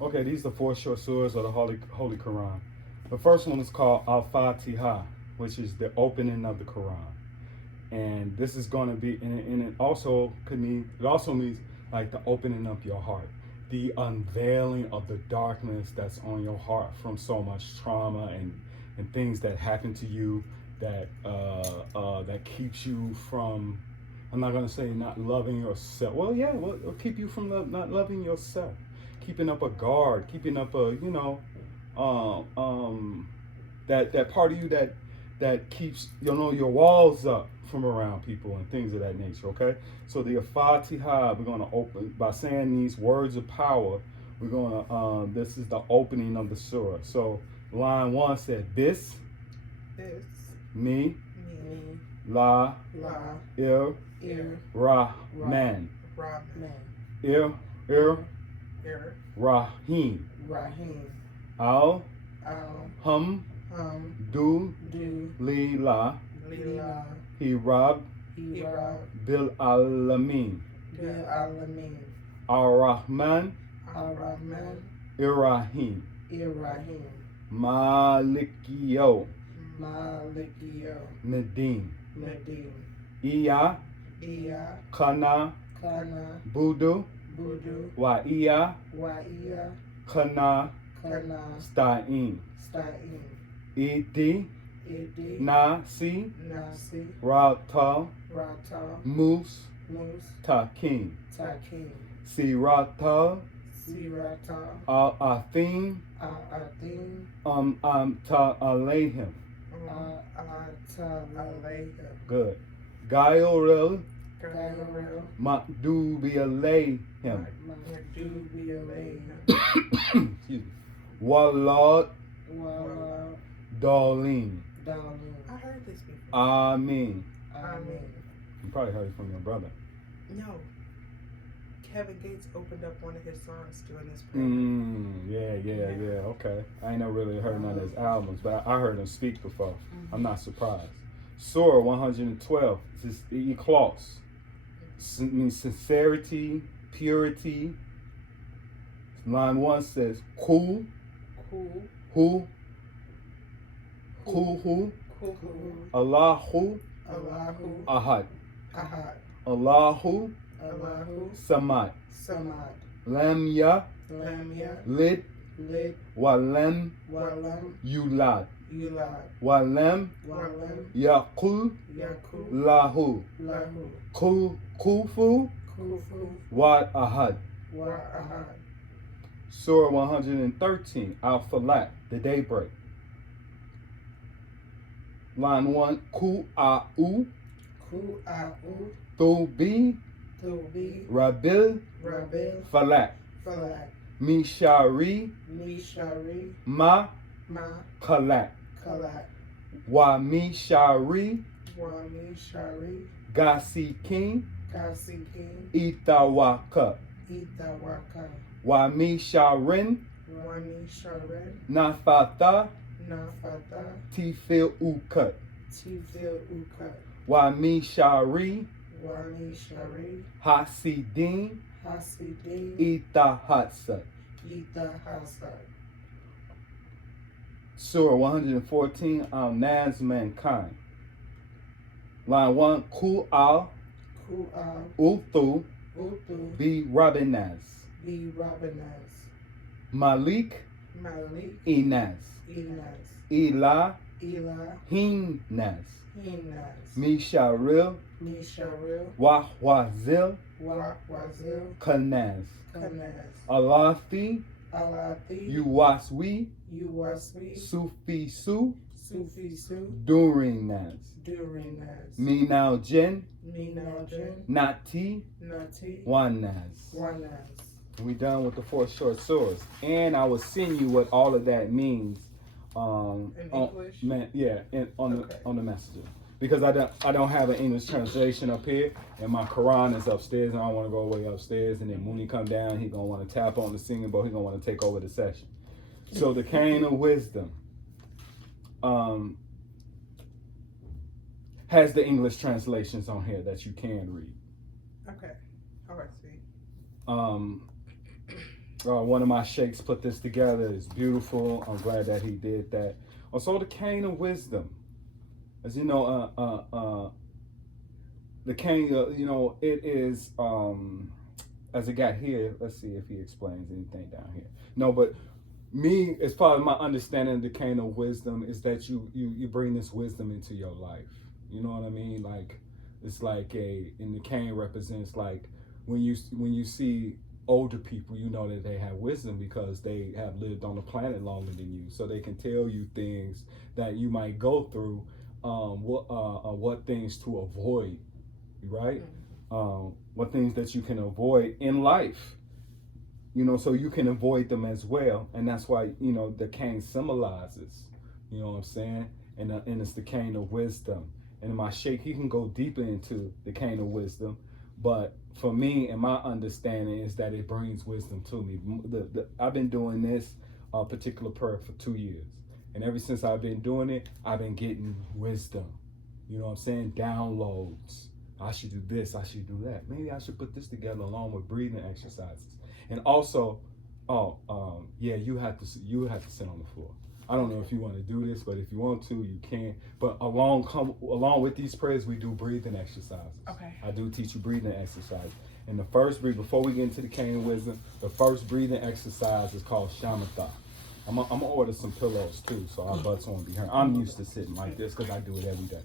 Okay, these are the four short surahs of the Holy Quran. The first one is called Al-Fatiha, which is the opening of the Quran. And this is going to be, and it also could mean, it also means like the opening of your heart, the unveiling of the darkness that's on your heart from so much trauma and things that happen to you that that keeps you from, I'm not going to say not loving yourself. Well, yeah, well, it'll keep you from not loving yourself, keeping up a guard, keeping up a, um, um, that part of you that keeps your walls up from around people and things of that nature. Okay, so the Fatiha, we're going to open by saying these words of power. We're going to this is the opening of the surah. So line one said this This, me me, la la, ir ir, rahman Rahman, ir ir, rahim Rahim, al al, hum du, lillah lila, hirab hira, bil alamin bil alamin, ar-rahman ar-Rahman, irahim ir-Rahim, malikiyo malikiyo, medin medin, iya iya, kana kana, budu budu, wa iya wa iya, kana kana, stain stain, iti idi, nasi nasi, rata rata, mus mus, takin takin, sirata sirata, al-athim a'adim, ta alayhim. a'atalayhim, Good. Gayoril gayril, makdubi alayhim. maghdubi alayhim, Excuse me. Walad wala, dalim. dalim. I heard this before. Amen. Amen. You probably heard it from your brother. No. Kevin Gates opened up one of his songs during this prayer. Yeah. Okay. I ain't never really heard none of his albums, but I heard him speak before. I'm not surprised. Surah 112, this is the ikhlas. Means sincerity, purity. Line 1 says, Kul, Cool, hu, Kulhu, cool, Allahu, Allahu, Ahad. ahad, Allahu, Allahu, Samad. samad, Lam ya, lam ya, lid, lit, wa lam walam, yulad. yulad, Wa lam walam, yaqul yakul, lahu. lahu, Kufu, kufu, wa ahad. wa ahad, Surah 113, Al-Falaq, the daybreak. Line 1, Ku'a'u, ku'a'u, Thubi, tubi, Rabil, rabil, Falaq, falak, Mishari, mishari, Ma, ma, Kalak, kalak, Wa Mishari, wa mishari, Gasikin, kasikin, Itawaka, itawaka, Wa Misharin, wa misharen, Nafata, nafata, Tifil Ukat, tifil ukat, Wa Mishari, wa mishari, Hasidin, hasidin, Itahatsa. itahasad, Surah 114, Al-Naz, mankind. Line 1, Ku'al, ku'al, Uthu, utu, Bi Rabinaz. bi rabanaz, Malik, malik, Inaz. inas, Ila, ila, Hinaz. hinas, Misharil, misharil, Wahwazil, wa wazil, Kanaz. kanaz, Alathi, alati, Yuwaswi, yuwaswi, Sufisu, sufisu, Durinaz. durinaz, Minal Jin, minajin, Nati, nati, Wanaz. wanaz. We done with the 4 short surahs, and I will send you what all of that means. In English? On the messenger, because I don't have an English translation up here, and my Quran is upstairs, and I want to go way upstairs, and then Mooney come down, he gonna want to tap on the singing bowl, he gonna want to take over the session. So the cane of wisdom has the English translations on here that you can read. Okay. All right, sweet. One of my sheikhs put this together. It's beautiful. I'm glad that he did that. Also, the cane of wisdom. As you know, the cane, it is, as it got here, let's see if he explains anything down here. No, but me, as far as my understanding of the cane of wisdom, is that you bring this wisdom into your life. You know what I mean? Like, it's like and the cane represents like when you see older people, you know that they have wisdom because they have lived on the planet longer than you, so they can tell you things that you might go through, what things to avoid, right? What things that you can avoid in life, so you can avoid them as well. And that's why, the cane symbolizes, you know what I'm saying? And it's the cane of wisdom. And my sheikh, he can go deeper into the cane of wisdom. But for me and my understanding is that it brings wisdom to me. I've been doing this particular prayer for 2 years. And ever since I've been doing it, I've been getting wisdom. You know what I'm saying? Downloads. I should do this, I should do that. Maybe I should put this together along with breathing exercises. And also, you have to sit on the floor. I don't know if you want to do this, but if you want to, you can. But along with these prayers, we do breathing exercises. Okay. I do teach you breathing exercises. And the first before we get into the cane of wisdom, the first breathing exercise is called shamatha. I'm gonna order some pillows too, so our butts won't be hurt. I'm used to sitting like this because I do it every day.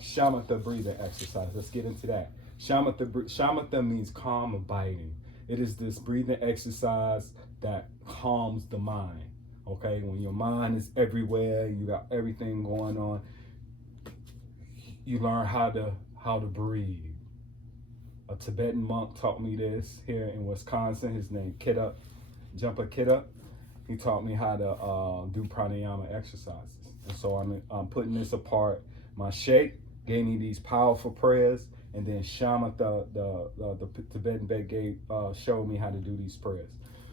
Shamatha breathing exercise. Let's get into that. Shamatha means calm, abiding. It is this breathing exercise that calms the mind. Okay, when your mind is everywhere, you got everything going on, you learn how to breathe. A Tibetan monk taught me this here in Wisconsin. His name Kitta, Jumpa Kitta. He taught me how to do pranayama exercises. And so I'm putting this apart. My sheikh gave me these powerful prayers, and then Shamatha, the Tibetan Beg showed me how to do these prayers.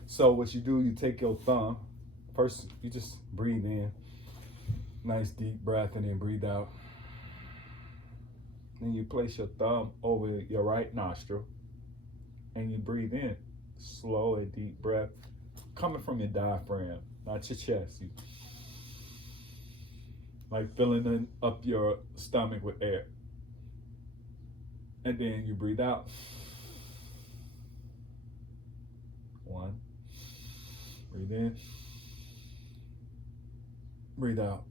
So what you do, you take your thumb. First, you just breathe in, nice deep breath, and then breathe out. Then you place your thumb over your right nostril, and you breathe in, slow and deep breath, coming from your diaphragm, not your chest. You like filling up your stomach with air. And then you breathe out. 1, breathe in. Breathe out.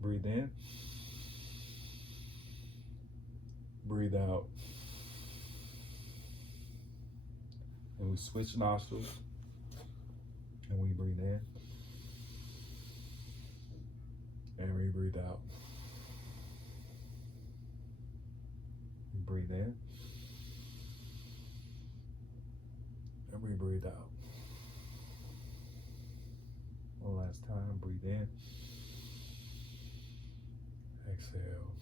Breathe in. Breathe out. And we switch nostrils. And we breathe in. And we breathe out. We breathe in. And we breathe out. One last time, breathe in. Exhale.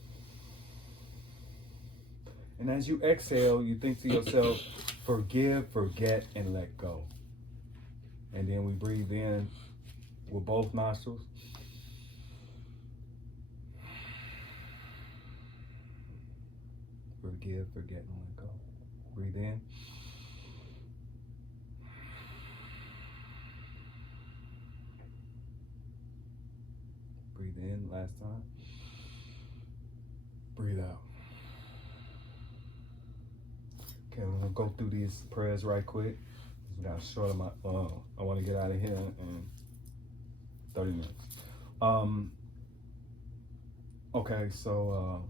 And as you exhale, you think to yourself, forgive, forget, and let go. And then we breathe in with both nostrils. Forgive, forget, and let go. Breathe in. Breathe in, last time. Breathe out. Okay, we're gonna go through these prayers right quick. We got short of my, I wanna get out of here in 30 minutes. Okay, so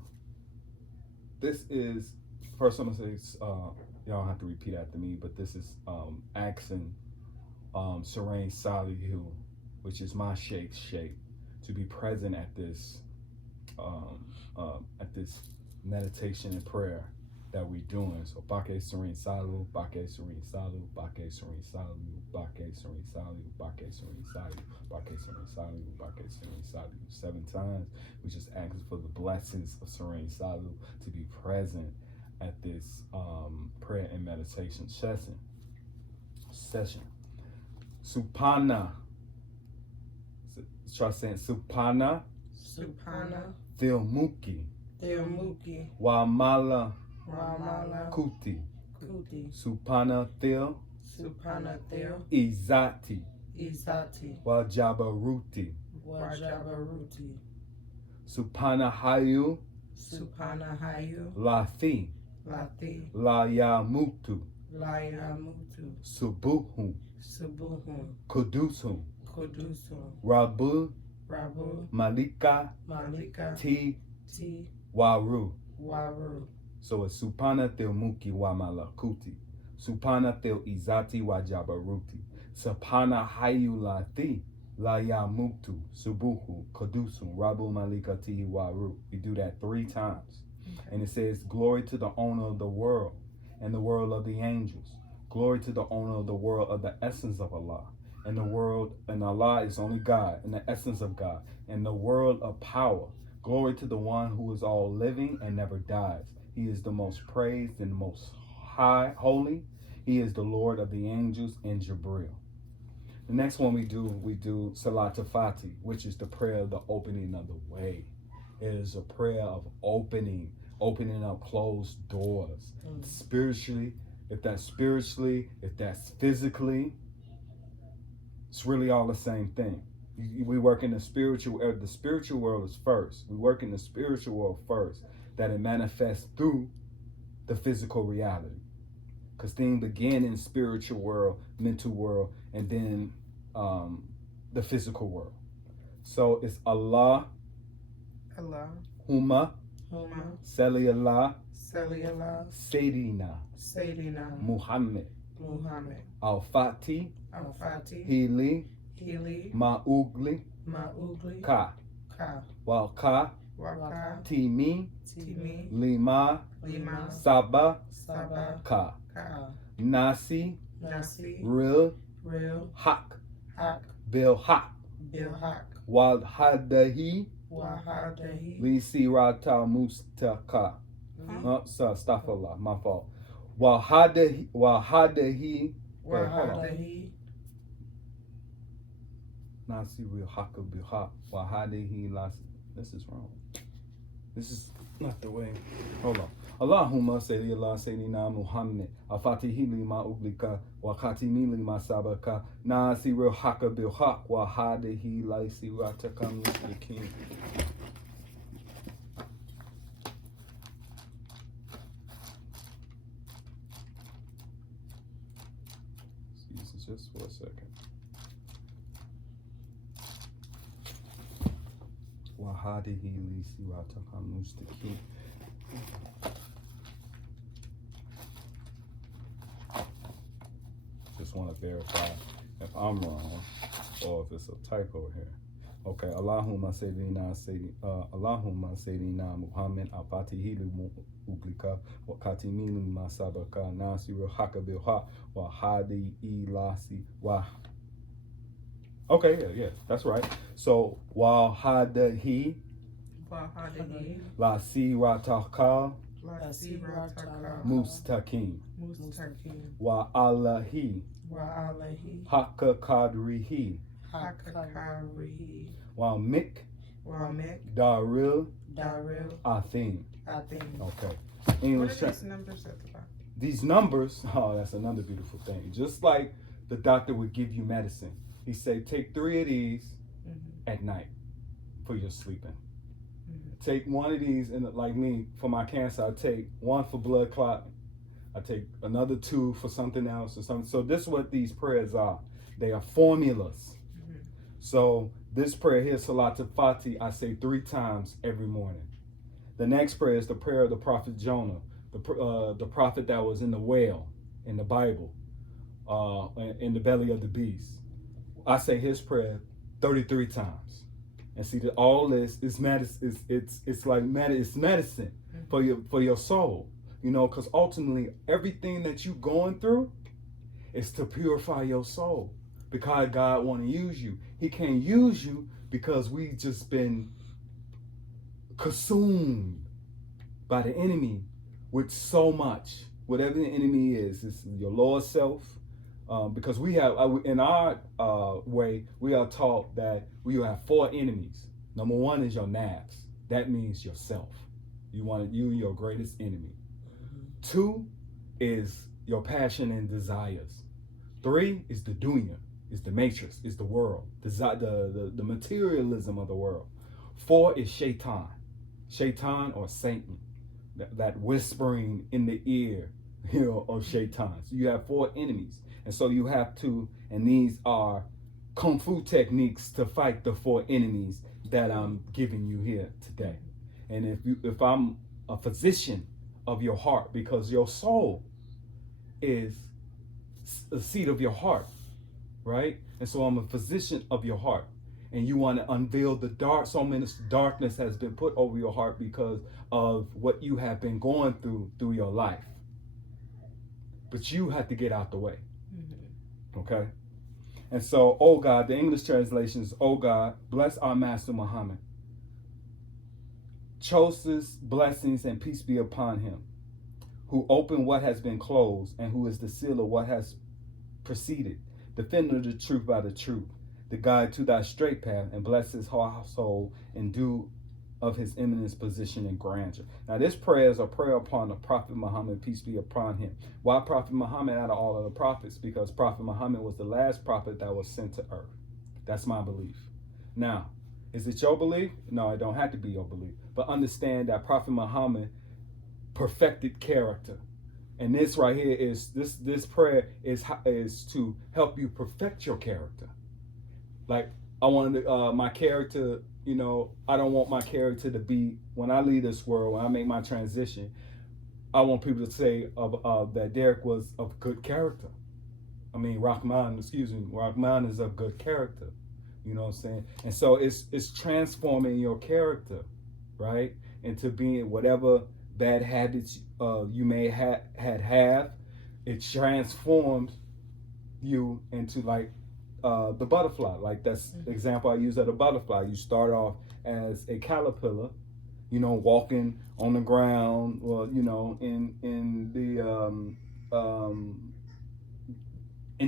this is, first I'm gonna say, y'all don't have to repeat after me, but this is asking Serain Salihu, which is my sheikh's sheikh, to be present at this meditation and prayer that we're doing. So Bake Serain Salihu, Bake Serain Salihu, Bake Serain Salihu, Bake Serain Salihu, Bake Serain Salihu, Bake Serain Salihu, Bake Serain Salihu. 7 times. We just ask for the blessings of Serain Salihu to be present at this prayer and meditation session. Supana. Try saying Supana. Supana. Thilmuki. Thilmuki. Wamala. Wamala. Kuti. Kuti. Supana Thil Supanathil. Izati Izati. Wajabaruti Wajabaruti. Supana Hayu Supanahayu. Lathi Lati. Layamutu Layamutu. Subuhu Subuhum. Kudusu Kudusum. Rabu Rabu. Malika Malika. Ti Ti. Waru. Waru. So it's Supana Thil Muki wa Malakuti. Supana Thil Izati wa Jabaruti. Supana Hayu Lathi La Yamutu Subuhu Kodusum Rabu Malika Ti Waru. We do that 3 times. And it says, glory to the owner of the world and the world of the angels. Glory to the owner of the world of the essence of Allah. And the world, and Allah is only God, and the essence of God, and the world of power. Glory to the one who is all living and never dies. He is the most praised and most high, holy. He is the Lord of the angels and Jibril. The next one we do Salat al-Fatih, which is the prayer of the opening of the way. It is a prayer of opening up closed doors. Spiritually, if that's physically, it's really all the same thing. We work in the spiritual world is first. We work in the spiritual world first, that it manifests through the physical reality. Because things begin in spiritual world, mental world, and then the physical world. So it's Allah, Allah. Huma, Huma. Sali Allah, Saliyallah. Sayyidina Sayyidina. Muhammad, Muhammad. Al-Fatih, Al-Fatih. Hili, Hili. Ma'ugli, Ma'ugli. Ka, Ka. Walka, Waka. Timi, Timi. Lima, Lima. Saba, Saba. Ka, Ka. Nasi, Nasi. Real, Real. Haq, Haq. Bil Haq, Bilhaq. Wal Hadahi, Wahadahi. Li Sirata Mustaka. Astaghfirullah, my fault. Wal Hadahi, wait, hold on. Wahadahi. Nasi Real Haq Bil Haq, Wal Hadahi Las. This is wrong. This is not the way. Hold on. Allahumma salli ala Sayyidina Muhammad, al-Fatihi lima uglika, wa khatimi lima sabaka, nasirul haqqa bil haqq, wa hadihi la sirataka mustaqim. Excuse us just for a second. Wa hadihi la sirataka mustaqim. Just want to verify if I'm wrong or if it's a typo here. Okay, Allahumma Sayyidina Muhammad al-Fatihi uglika wa katimi lima sabaka nasiru haqqa bil haqq wa hadi ilasi wa. Okay, yeah, that's right. So wa hadahi Wahadahi. la sirataka Lasirataka. mustaqim Mustaqim. wa alahi Wa'alahi. haqqa qadrihi Hakakarihi. wa mik Wamek. daril Daril. athim. Athim. Okay. What English. are these numbers at the bottom? These numbers, oh, that's another beautiful thing. Just like the doctor would give you medicine. He say, take 3 of these at night for your sleeping. Take 1 of these, and like me, for my cancer, I take 1 for blood clotting. I take another 2 for something else or something. So this is what these prayers are. They are formulas. So this prayer here, Salat al-Fatih, I say 3 times every morning. The next prayer is the prayer of the prophet Jonah, the prophet that was in the whale in the Bible, in the belly of the beast. I say his prayer 33 times. And see that all this is medicine. It's like it's medicine for your soul. You know, because ultimately everything that you're going through is to purify your soul. Because God want to use you. He can't use you because we just been consumed by the enemy with so much. Whatever the enemy is, it's your lower self. Because we have, in our way, we are taught that we have 4 enemies. Number 1 is your nafs. That means yourself. You your greatest enemy. 2 is your passion and desires. 3 is the dunya, is the matrix, is the world, the materialism of the world. 4 is shaitan, or Satan, that whispering in the ear, of shaitan. So you have 4 enemies, and so you have to, and these are kung fu techniques to fight the 4 enemies that I'm giving you here today. And if I'm a physician of your heart, because your soul is the seat of your heart, right? And so I'm a physician of your heart, and you want to unveil the so much darkness has been put over your heart because of what you have been going through your life. But you have to get out the way. Okay? And so, oh God, the English translation is, oh God, bless our Master Muhammad. Chose's blessings and peace be upon him, who opened what has been closed, and who is the seal of what has preceded, defender of the truth by the truth, the guide to thy straight path, and bless his household and do of his eminence, position, and grandeur. Now, this prayer is a prayer upon the Prophet Muhammad, peace be upon him. Why Prophet Muhammad out of all of the prophets? Because Prophet Muhammad was the last prophet that was sent to earth. That's my belief. Now, is it your belief? No, it don't have to be your belief. But understand that Prophet Muhammad perfected character. And this right here is, this prayer is to help you perfect your character. Like, I wanted my character, I don't want my character to be, when I leave this world, when I make my transition, I want people to say that Derek was of good character. Rahman is of good character. You know what I'm saying? And so it's transforming your character, right? Into being whatever bad habits you may have. It transforms you into like the butterfly. Like that's the example I use of the butterfly. You start off as a caterpillar, walking on the ground, or in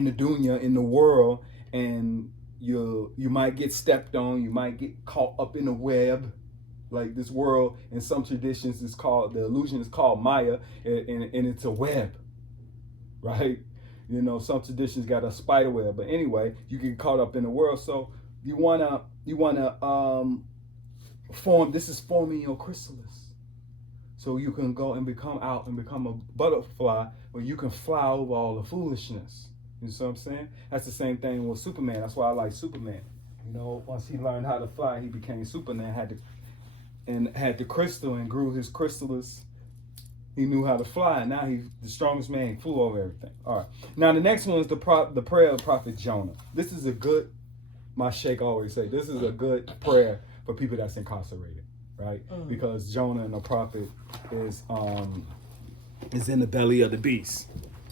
the dunya, in the world, and you might get stepped on, you might get caught up in a web. Like this world, in some traditions, is called, the illusion is called Maya, and it's a web, right? Some traditions got a spider web, but anyway, you get caught up in the world. So you wanna form. This is forming your chrysalis, so you can go and become a butterfly, where you can fly over all the foolishness. You see what I'm saying? That's the same thing with Superman. That's why I like Superman. Once he learned how to fly, he became Superman. Had the crystal and grew his chrysalis. He knew how to fly. Now he's the strongest man. He flew over everything. All right. Now the next one is the prayer of Prophet Jonah. This is a good, my sheikh always say, this is a good prayer for people that's incarcerated, right? Because Jonah and the prophet is in the belly of the beast.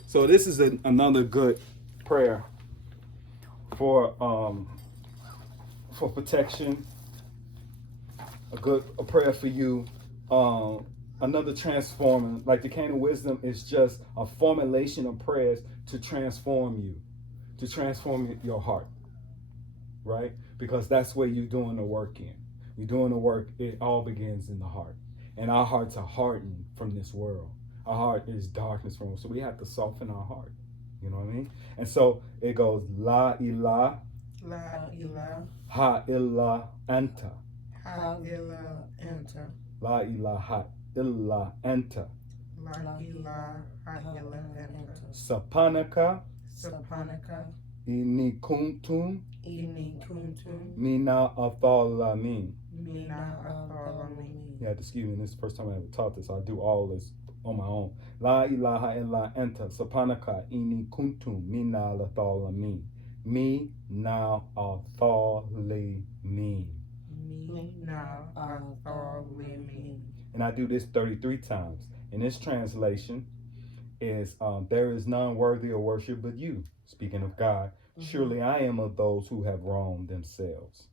So this is another good prayer for protection. A prayer for you. Another transforming, like the cane of wisdom is just a formulation of prayers to transform you, to transform your heart, right? Because that's where you're doing the work in. You're doing the work, it all begins in the heart. And our hearts are hardened from this world. Our heart is darkness from us. So we have to soften our heart. You know what I mean? And so it goes, La ilah, ha illa anta. Ha illa anta. La ilaha illa anta. La ilaha illa anta. Sapanaka inni kuntum mina athalamin. You have to excuse me, this is the first time I ever taught this. I do all this on my own. La ilaha illa anta. Sapanaka inni kuntum mina athalamin. Me now athalamin. And I do this 33 times. And this translation is, there is none worthy of worship but you. Speaking of God, surely I am of those who have wronged themselves.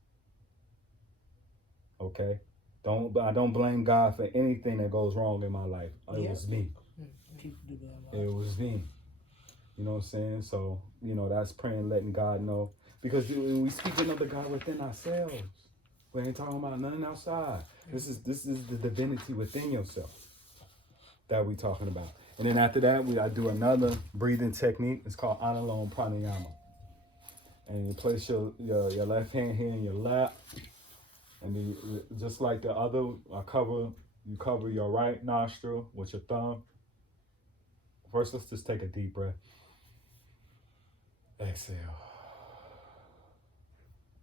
Okay? I don't blame God for anything that goes wrong in my life. It was me. It was me. You know what I'm saying? So, that's praying, letting God know. Because when we speaking of the God within ourselves, we ain't talking about nothing outside. This is the divinity within yourself that we talking about. And then after that, I do another breathing technique. It's called Anulom Pranayama. And you place your left hand here in your lap. And then just like the other, you cover your right nostril with your thumb. First, let's just take a deep breath. Exhale.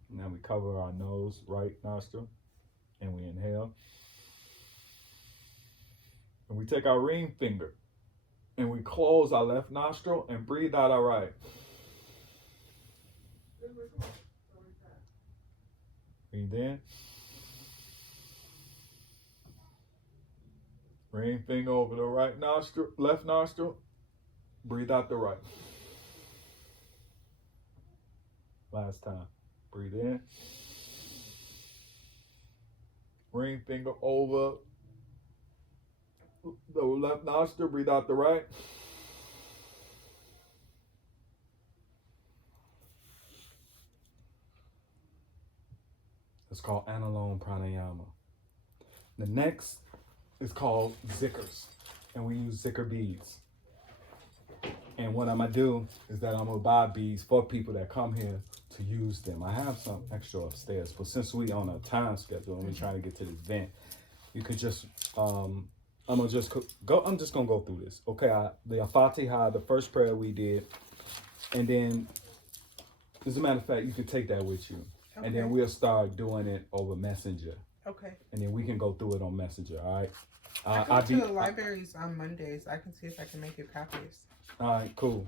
Now we cover our nose, right nostril, and we inhale. And we take our ring finger and we close our left nostril and breathe out our right. Breathe in. Ring finger over the right nostril, left nostril. Breathe out the right. Last time. Breathe in. Ring finger over the left nostril. Breathe out the right. It's called Anulom Pranayama. The next is called Zikrs, and we use Zikr beads. And what I'm gonna do is that I'm gonna buy beads for people that come here to use them. I have some extra upstairs, but since we on a time schedule and we're trying to get to the event, you could just I'm just gonna go through this. Okay, the Fatiha, the first prayer we did, and then as a matter of fact, you can take that with you, Okay. and then we'll start doing it over Messenger, Okay. and then we can go through it on Messenger. All right. I come to the libraries on Mondays. I can see if I can make you copies. All right, cool.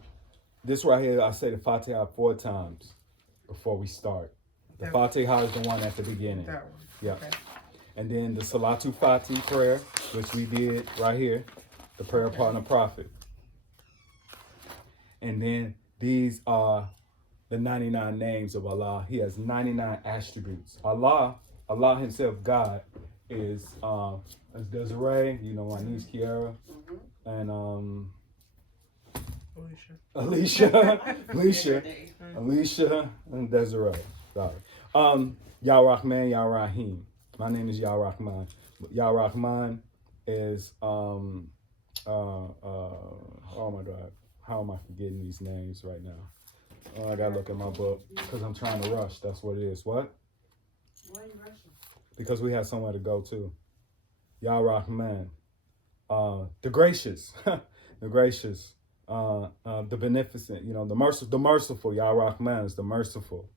This right here, I say the Fatiha 4 times before we start. The Fatiha is the one at the beginning. That one. Yeah. Okay. And then the Salatu Fatih prayer, which we did right here, the prayer upon the Prophet. And then these are the 99 names of Allah. He has 99 attributes. Allah himself, God, is Desiree, you know, my niece Kiara, and Alicia, and Desiree. Sorry. Ya Rahman, Ya Rahim. My name is Ya Rahman. Ya Rahman is oh my God, how am I forgetting these names right now? Oh, I gotta look at my book because I'm trying to rush. That's what it is. What? Why are you rushing? Because we have somewhere to go to. Ya Rahman, the gracious, the gracious, the beneficent. You know, the merciful. Ya Rahman is the merciful.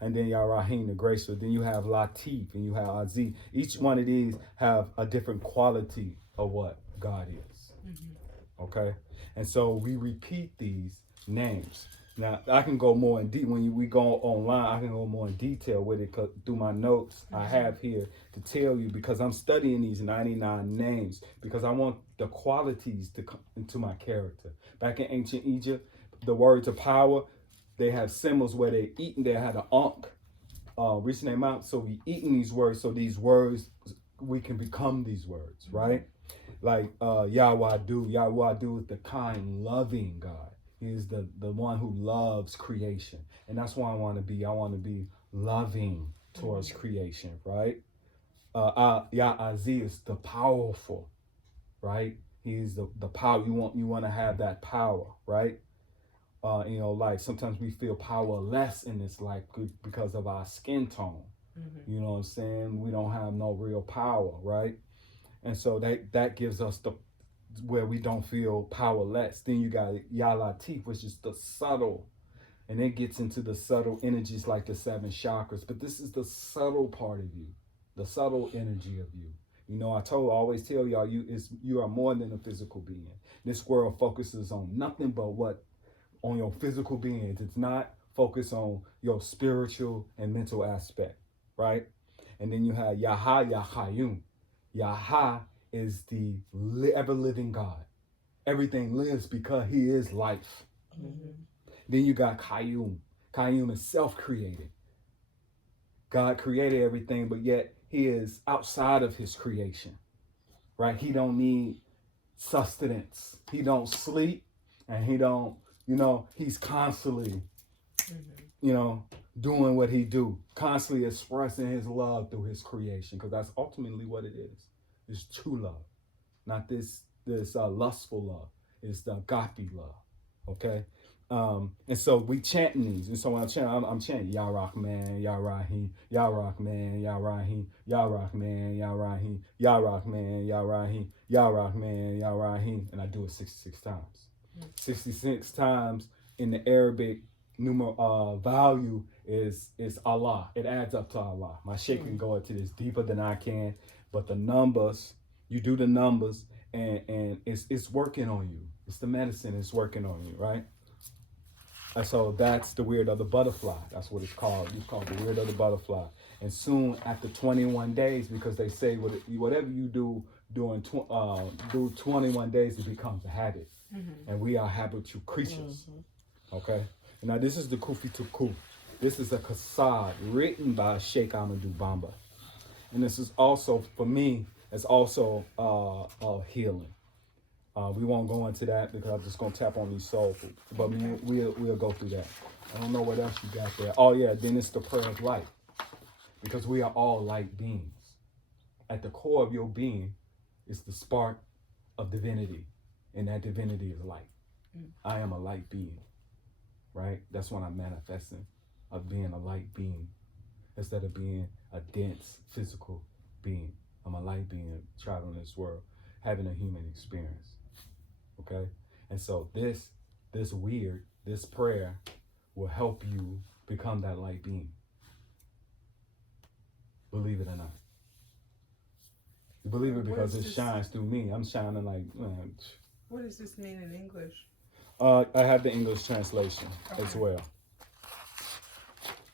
And then Ya Rahim, the graceful. Then you have Latif and you have Aziz. Each one of these have a different quality of what God is. Mm-hmm. Okay? And so we repeat these names. Now, I can go more in detail. When we go online, I can go more in detail with it through my notes I have here to tell you, because I'm studying these 99 names because I want the qualities to come into my character. Back in ancient Egypt, the words of power, they have symbols where they eat, and they had an ankh reaching their mouth. So we eating these words, so these words, we can become these words, right? Like Yahwadu. Yahwadu is the kind, loving God. He is the one who loves creation. And that's why I want to be loving towards creation, right? Yah Aziz is the powerful, right? He's the power. You want to have that power, right? You know, like sometimes we feel powerless in this life because of our skin tone. Mm-hmm. You know what I'm saying? We don't have no real power, right? And so that gives us where we don't feel powerless. Then you got Ya Latif, which is the subtle, and it gets into the subtle energies like the 7 chakras. But this is the subtle part of you, the subtle energy of you. You know, I always tell y'all, you are more than a physical being. This world focuses on nothing but what? On your physical being. It's not focused on your spiritual and mental aspect, right? And then you have Yaha, Yahayum. Yaha is the ever-living God. Everything lives because he is life. Mm-hmm. Then you got Qayyum. Qayyum is self-created. God created everything, but yet he is outside of his creation, right? He don't need sustenance. He don't sleep, and he don't, you know, he's constantly, you know, doing what he do, constantly expressing his love through his creation, because that's ultimately what it is. It's true love, not this lustful love. is the agape love. Okay. And so we chanting these. And so when I'm chanting, Ya Rahman, Ya Rahim, Ya Rahman, Ya Rahim, Ya Rahman, Ya Rahim, Ya Rahman, Ya Rahim, Ya Rahman, Ya Rahim. And I do it 66 times. 66 times in the Arabic value is Allah. It adds up to Allah. My sheikh can go into this deeper than I can, but the numbers, you do the numbers, and it's working on you. It's the medicine. It's working on you, right? And so that's the weird of the butterfly. That's what it's called. It's called the weird of the butterfly. And soon after 21 days, because they say whatever you do during 21 days, it becomes a habit. And we are habitual creatures. Okay. And now this is the Kufi Tuku. This is a Qasad written by Sheikh Ahmadou Bamba. And this is also, for me, it's also healing. We won't go into that because I'm just gonna tap on these soul food. But we'll go through that. I don't know what else you got there. Oh yeah, then it's the prayer of light. Because we are all light beings. At the core of your being is the spark of divinity. And that divinity is light. I am a light being. Right? That's what I'm manifesting, of being a light being. Instead of being a dense physical being. I'm a light being traveling this world, having a human experience. Okay? And so this prayer will help you become that light being. Believe it or not. You believe it because it shines through me. I'm shining like, man. What does this mean in English? I have the English translation as well.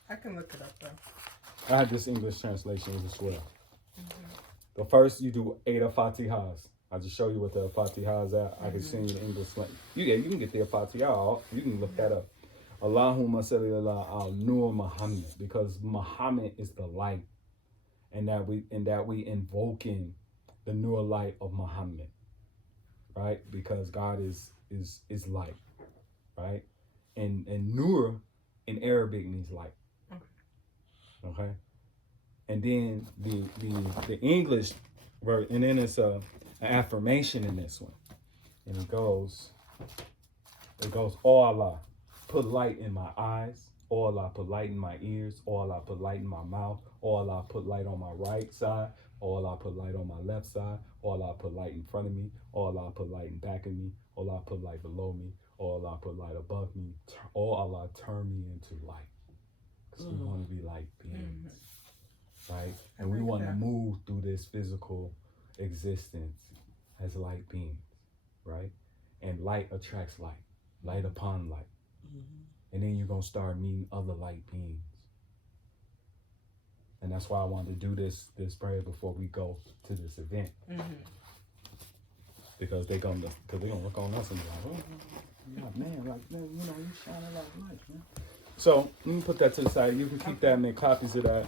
I can look it up though. I have this English translation as well. The first, you do 8 Fatihas. I'll just show you what the Fatihas are. I can send you the English link. You can get the Fatiha. You can look that up. Allahumma salli ala al-Nur Muhammad, because Muhammad is the light, and that we invoking the Nur light of Muhammad, right? Because God is light, right? And Nur in Arabic means light. Okay. And then the English word, and then it's an affirmation in this one, and it goes, oh Allah, put light in my eyes. Oh Allah, put light in my ears. Oh Allah, put light in my mouth. Oh Allah, put light on my right side. Oh Allah, put light on my left side. Oh Allah, put light in front of me. Oh Allah, put light in back of me. Oh Allah, put light below me. Oh Allah, put light above me. Oh Allah, turn me into light. Because we want to be light beings. Right? And we want to move through this physical existence as light beings. Right? And light attracts light. Light upon light. And then you're going to start meeting other light beings. And that's why I wanted to do this prayer before we go to this event. Because they're gonna look on us and be like, oh, yeah, man, you shining like light, man. So let me put that to the side. You can keep that and make copies of that.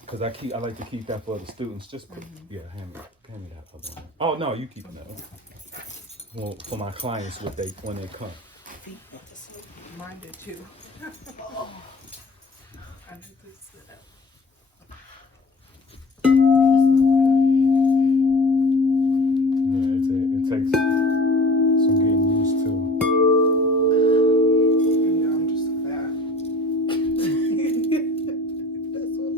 Because I like to keep that for the students. Just put, hand me that other one. Oh no, you keep that. Well, for my clients when they come. Mine did too. I need to sit up. Yeah, it takes some getting used to. Yeah, I'm just fat. That's all.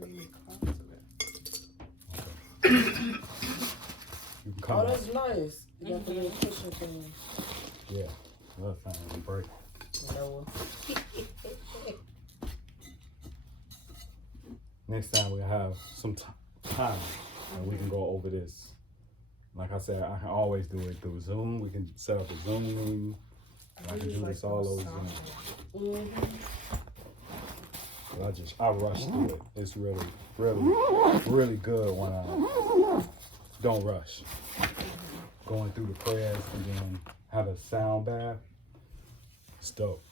made me cough today. You can come Oh, back. that's nice. You got the little cushion thing. Yeah. Another time we break. That one. Next time we'll have some time and we can go over this. Like I said, I can always do it through Zoom. We can set up a Zoom meeting. I can do this all over Zoom. Mm-hmm. But I rush through it. It's really, really good when I don't rush. Going through the prayers and then have a sound bath. It's dope.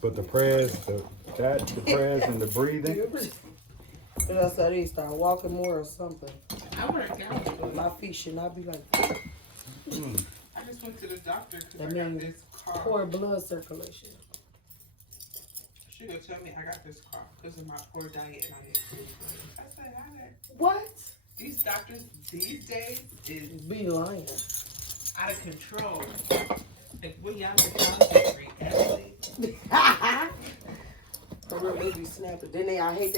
But the prayers, the prayers and the breathing. And I said I need to start walking more or something. I work out. My feet should not be like I just went to the doctor because That I got means this cough. poor blood circulation. She gonna tell me I got this cough because of my poor diet and I didn't food. I said, how that? What? These doctors these days is Be lying. out of control. Like, what y'all concentrate, athlete? For real, they be snapping. Then I hate that.